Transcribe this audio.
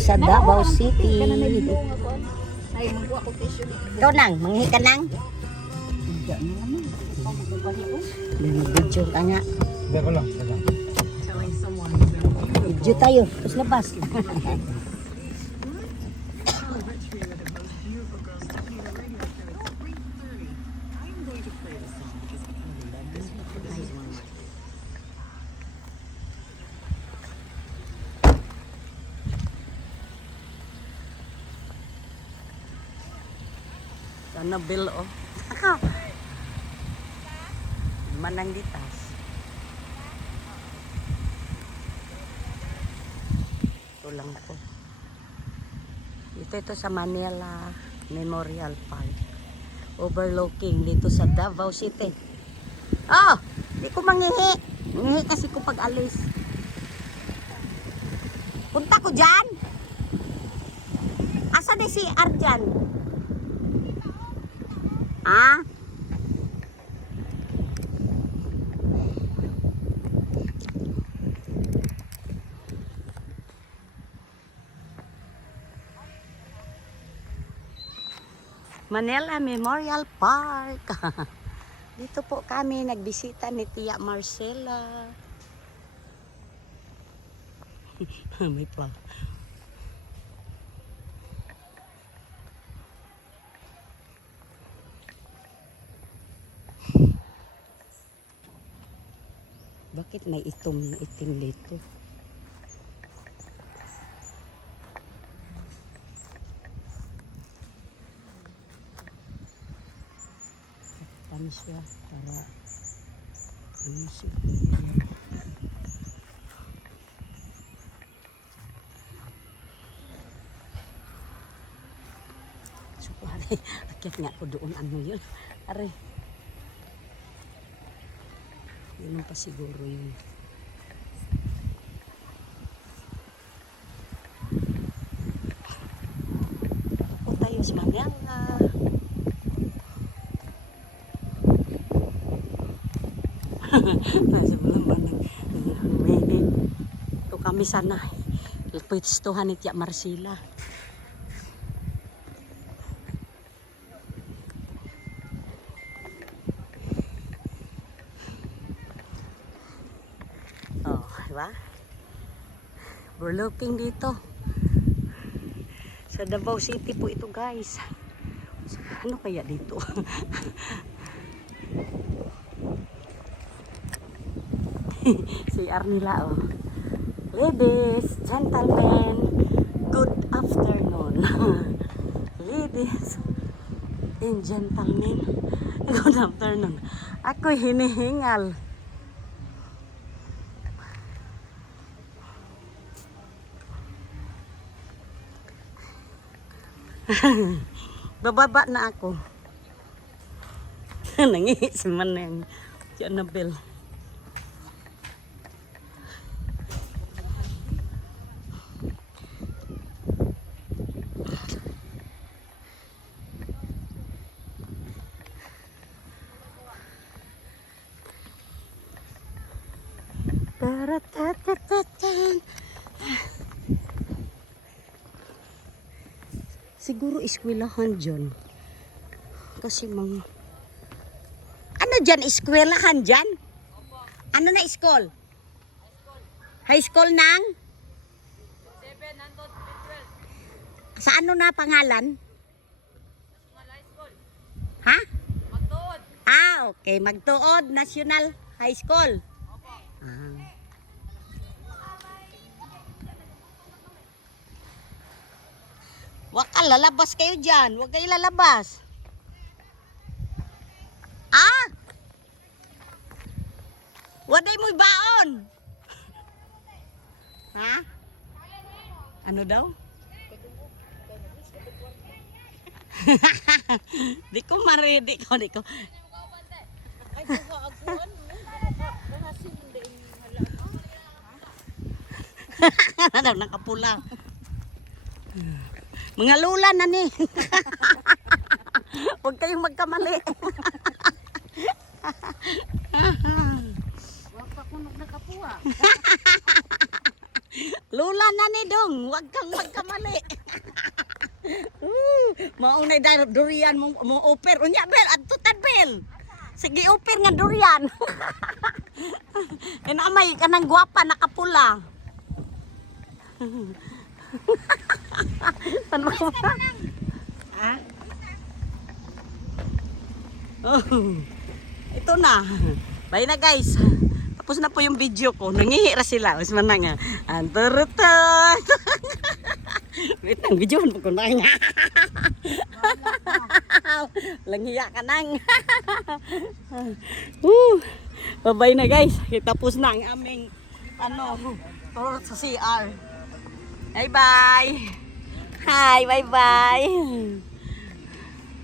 sa Davao City. Ikaw nang, manghi ka nang. Video ka nga. Video tayo, tapos labas. Sana bill oh. Mananggitas. Ito lang po. Ito sa Manila Memorial Park. Overlooking dito sa Davao City. Oh! Di ko manghihi. Manghihi kasi ko pag alis. Punta ko dyan. Asa na si Arjan? Ah? Manila Memorial Park. Dito po kami nagbisita ni Tia Marcela. May plan. Bakit may itim dito? Ano siya para ano siya? So, pare, akyat nga ko doon ano yun. Are. Yun pa siguro yun. Ako tayo sa Manila. Nasa bulan may ito kami sana pwestuhan ni Tia Marcela. Oh, diba? We're looking dito sa Davao City po ito, guys. Ano kaya dito? CR nila oh. Ladies, gentlemen, good afternoon. Ladies and gentlemen, good afternoon. Ako'y hinihingal. Bababa na ako. Nangihis man na yung Annabelle. Siguro eskwelahan dyan. Kasi mga... Ano dyan? Eskwelahan dyan? Ano na school? High school ng? 712. Sa ano na pangalan? Ha? Magtuod. Ah, okay. Magtuod National High School. Wag ka, lalabas kayo dyan. Huwag kayo lalabas. Ah! Waday mo'y baon. Ha? Ano daw? Di ko maridi ko. Di ko. Ay, kung ano nakapula. Mga lula na ni. Huwag kayong magkamali. Huwag ka kunog na kapua. Lula na ni Dong, wag kang magkamali. Maunay dahil durian mo offer. Unya bel, adtutan bel. Sige offer nga durian. Inamay ka ng gwapa nakapula. Ano ba? Ha? Oh. Ito na. Bye na guys. Tapos na po yung video ko. Nangihira sila. Mas manang nga. Anturutut. Wait lang, video ko na nga. Langhiya ka nang. Bye-bye na guys. Tapos na ang aming tour sa CR. Bye-bye. Hi, bye-bye.